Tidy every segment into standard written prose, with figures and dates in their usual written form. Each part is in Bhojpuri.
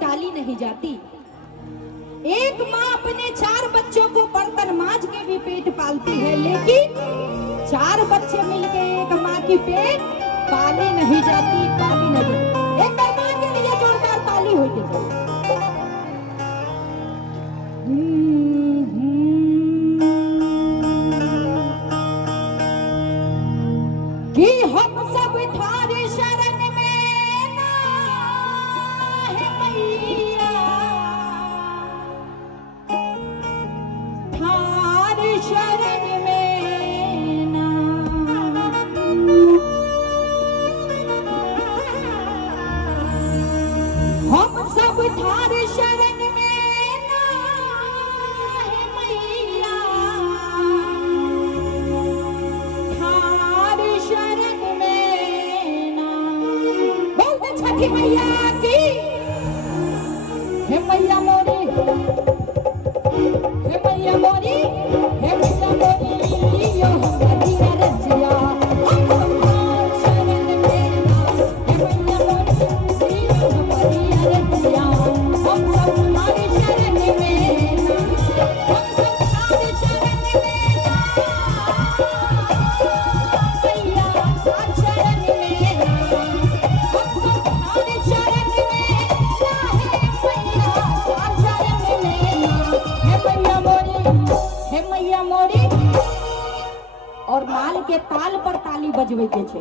टाली नहीं जाती। एक माँ अपने 4 बच्चों को बर्तन मांझ के भी पेट पालती है, लेकिन 4 बच्चे मिलके एक माँ की पेट पाली नहीं जाती, पाली नहीं जाती। एक बार माँ के लिए जोरदार ताली होती है। कि हम सब थारे शरण में ना है मैया, थारे शरण में ना। हम सब थारे शरण में ना है मैया, थारे शरण में ना। बोलते छठी मैया की, हे मैया मोरी, हे मैया मोरी, हे मैया मोरी, लियो हमारी अरजिया, हम सब थारे शरण में ना। हे मैया मोरी, लियो हमारी अरजिया, हम सब थारे शरण में ना। हम सब थारे शरण में ना। मैया थारे शरण में ना। हम सब थारे शरण में ना है मैया, थारे शरण में ना। हे मैया मोरी, हे मैया मोरी। और नाल के ताल पर ताली बजवे के छे।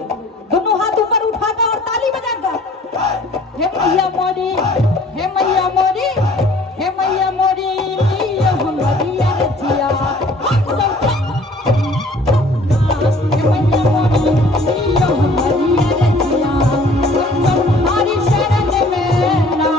दोनों हाथ ऊपर उठाकर और ताली बजाकर। हे मैया मोरी, हे मैया मोरी, हे मैया मोरी, लियो हमारी अरजिया, हम सब। हे मैया मोरी, लियो हमारी अरजिया, हम सब तुम्हारी शरण में ना।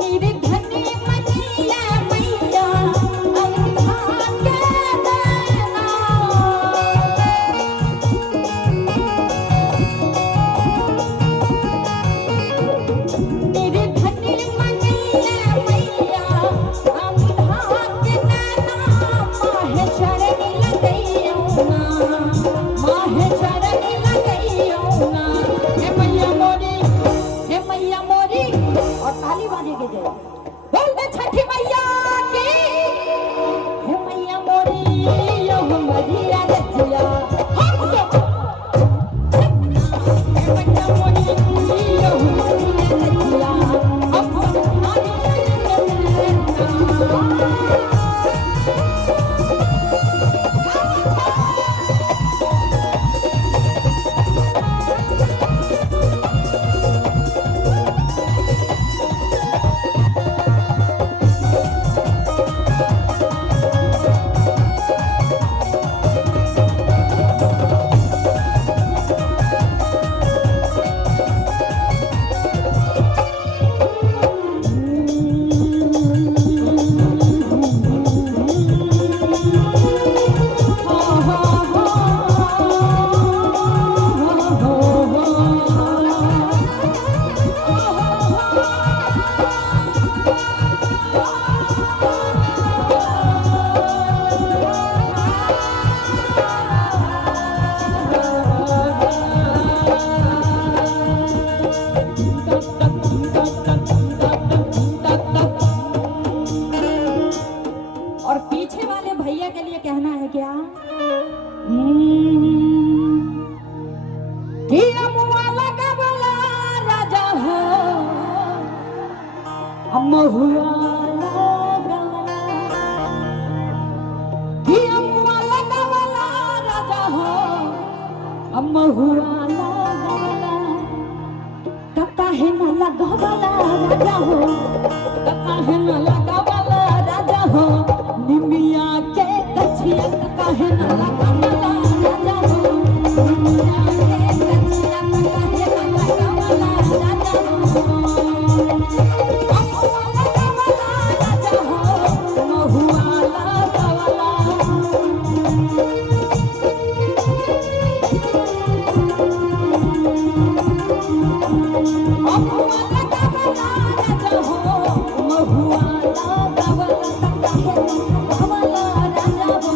निर्धनी मनिया मैया, अवधान के देना। निर्धनी मनिया मैया, अवधान के देना। माहे शरण लगइयो ना, माहे शरण लगइयो ना। हे मैया मोरी, हे मैया मोरी। और ताली बाजे के जय बोलते छठी मैया की, हे मैया मोरी, लियो हमारी अरजिया, हम सब। हे मैया मोरी, लियो हमारी अरजिया, हम सब तुम्हारी शरण में ना। और पीछे वाले भैया के लिए कहना है क्या? कि अमुआ लगवला राजा हो, अमुआ लगवला। कि अमुआ लगवला राजा हो, अमुआ लगवला। काहे न लगवला राजा हो, काहे न लगवला राजा हो। निमिया के कछिया काहे न लगवला राजा हो, निमिया के कछिया काहे न लगवला राजा हो। अमुआ लगवला राजा हो, हुआ लगावला काहे लगावला राजा हो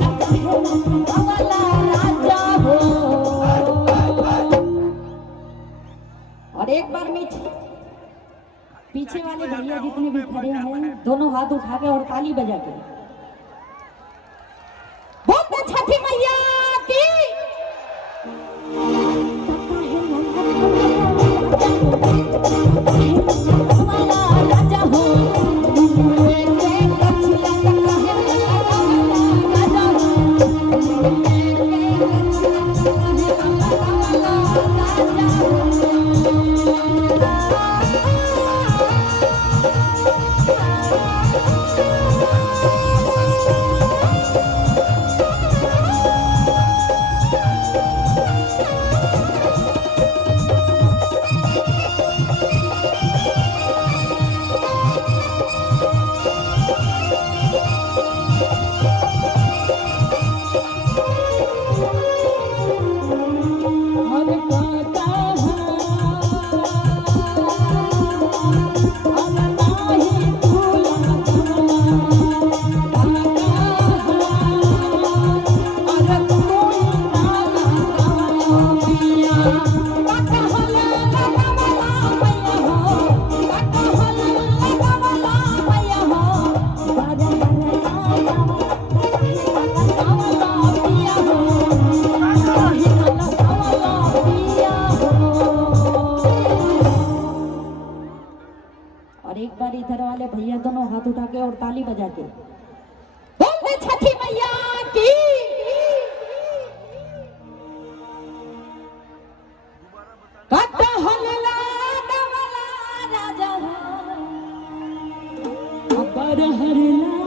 काहे लगावला राजा हो। और एक बार मीठ पीछे वाले भैया जितने भी खड़े हैं दोनों हाथ उठा के और ताली बजा के बोलते छठी मैया की राजा हो एक बार इधर वाले भैया दोनों हाथ उठा के और ताली बजा के बोलते छठी मैया की कटहल लाडवाला राजा हो अबर हरला